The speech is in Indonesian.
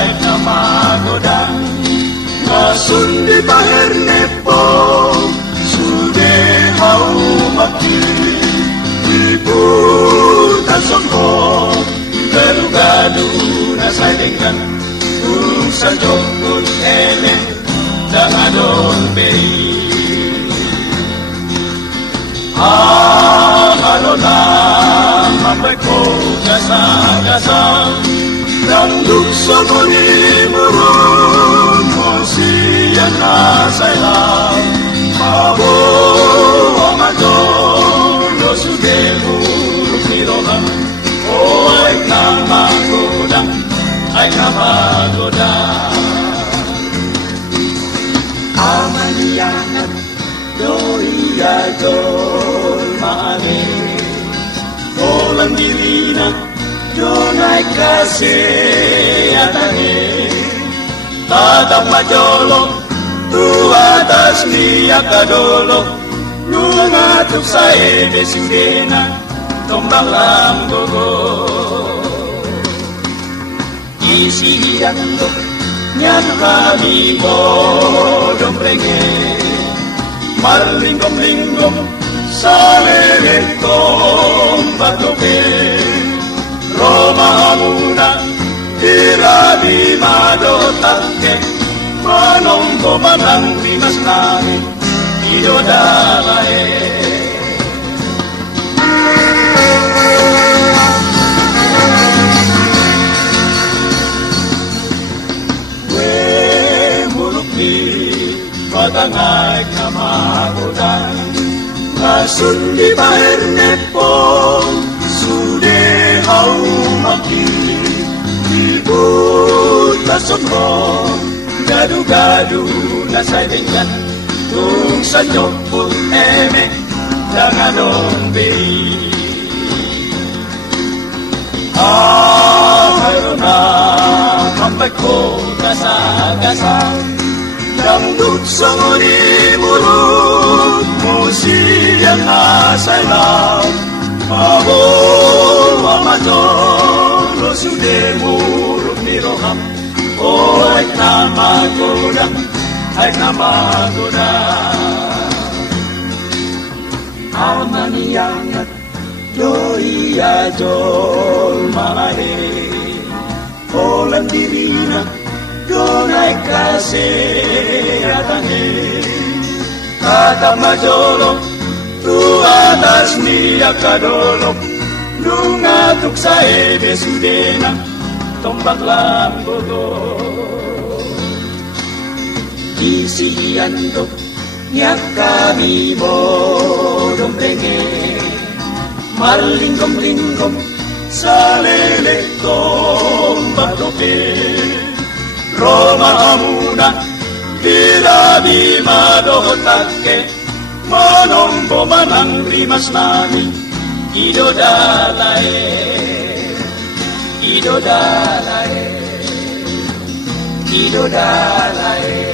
ay namagodan Ngasundi baherne po Sude haumaki Ibutan songko Garugadu na sa linggan Kung sa jokut ele Dangadon bei Ano na Mambay ko Gasa-gasa Randuk sa muni-murun Mo siya na sa ilang Mabo ang adon Lo sudemu Nirohan O ay kamagoda Ay kamagoda Amaniyanat Doi adol maane Olang dirina Donai kasih atane Tatap majolo Tu atas niya kadolo Nungatuk sa ebe sindena Tombang lang gogo Isi yando Nyan kami bodong-renge Marlinggom-linggom Sa lelentong batope Roma muna Irabi madotake Manongko manang rimas namin Idodalae Patangay kamagodan Ngasundi baherne po Sude haumaki Ibutan mo Gadu-gadu na sa linggan Kung sa jokut eme Dangadong bei Mayroon na Mambay ko gasa-gasa Dangdut sa muni-murut Mo siyang nasa ilaw Mabo ang madon Lo sudemurut niroham O ay namagoda Ay namagoda Amaniyangat Doi adol maahe Olang dirina Donai kasih atane Kata majolo Tu atas niya kadolo Nungatuk sa ebe sudena Tombak lang gogo Isiyan do Nyak kami bodong-renge Marlinggom-linggom Sa lelektong batope Roma muna Irabi madotake Manongko manang rimas namin Idodalae Idodalae Idodalae